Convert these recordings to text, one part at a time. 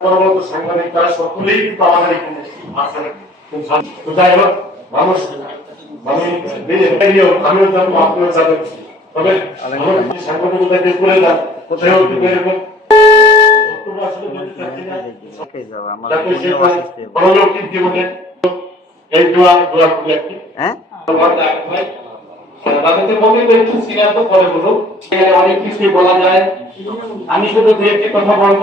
পরবর্তী সাংবাদিক তারা সকলেই কিন্তু আমাদের এখানে আছেন তো যাই হোক মানুষ আমি আমিও যাব আপনিও যাবেন। তবে সাংবাদিকতাকে করে যান সেও কিন্তু এরকম বক্তব্য আসলে দিতে চাচ্ছি না। যাতে সে তার পরলৌকিক জীবনে এই দোয়া দোয়া করে একটি হ্যাঁ অনেক কিছুই বলা যায়। আমি শুধু দু একটি কথা বলব।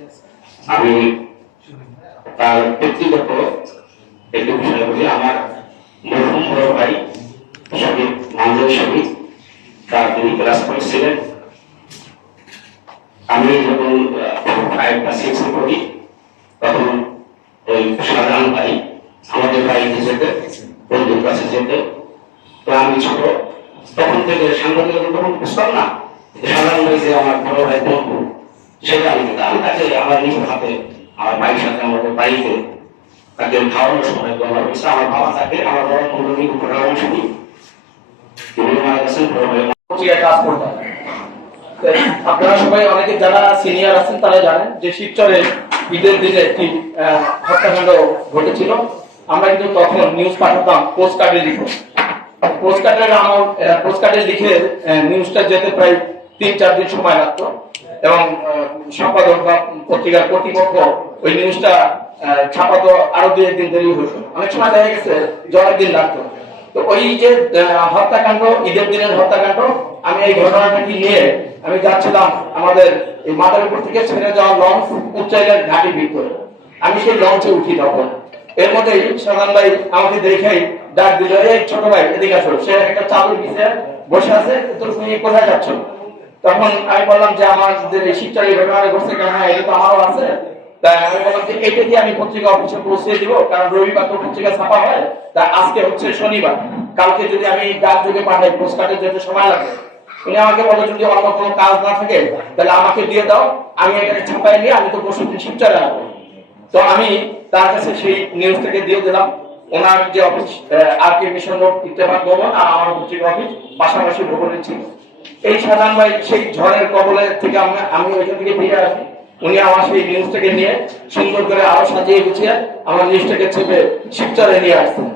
আমি তার ব্যক্তিগত একটি বিষয় বলি। আমার মরহুম বড় ভাই শহীদ মানজর শহীদ তার তিনি ক্লাস করেছিলেন আমি যখন ফাইভ বা সিক্স পড়ি, তখন ওই সাধারণ ভাই, আমাদের বাড়িতে যেতে, বন্ধুর কাছে যেতে। তো আমি ছোট, তখন থেকে সাংবাদিকতা তখন বুঝতাম না সাধারণ ভাই যে আমার বড় ভাই বন্ধু। সময় আপনারা সবাই অনেকে যারা সিনিয়র আছেন, তারা জানেন যে শিবচরে ঈদের দিনে একটি হত্যাকাণ্ড ঘটেছিল। আমরা কিন্তু তখন নিউজ পাঠাতাম পোস্ট কার্ডে লিখে। পোস্ট কার্ডের আমার পোস্ট কার্ডে লিখে নিউজটা যেতে প্রায় তিন, চার দিন সময় লাগতো। এবং সম্পাদক বা পত্রিকার কর্তৃপক্ষ ওই নিউজটা ছাপাতো আরও দুই একদিন দেরি হতো অনেক সময় দেখা গেছে যে দিন লাগতো। তো ওই যে হত্যাকাণ্ড, ঈদের দিনের হত্যাকাণ্ড, আমি এই ঘটনাটাকে নিয়ে আমি যাচ্ছিলাম আমাদের এই মাদারীপুর থেকে ছেড়ে যাওয়া লঞ্চ উচ্চাইলের ঘাটির ভিতরে। আমি সেই লঞ্চে উঠি তখন। এর মধ্যে সাধারণ ভাই আমাকে দেখেই ডাক দিল, এই ছোট ভাই, এদিকে আসো। সে একটা চাদর পিছিয়ে বসে আছে তো তুমি কোথায় যাচ্ছ? তখন আমি বললাম যে এই শিবচার এই ঘটনা ঘটছে হ্যাঁ এটা তো আমারও আছে। আমি কারণ আমাকে দিয়ে দাও। আমি ছাপাই নিয়ে আমি তো তো আমি তার কাছে সেই নিউজ থেকে দিয়ে দিলাম। ওনার যে অফিস আর কে মিশন ইত্তেফাক ভবন আর আমার পত্রিকা অফিস পাশাপাশি ভবনে ছিল। এই সাধারণ ভাই সেই ঝড়ের কবলে থেকে আমরা, আমি ওইখান থেকে ফিরে আসি। উনি আমার সেই নিউজটাকে নিয়ে সুন্দর করে আরও সাজিয়ে গুছিয়ে আমার নিউজটাকে চেপে শিবচরে নিয়ে আসছেন।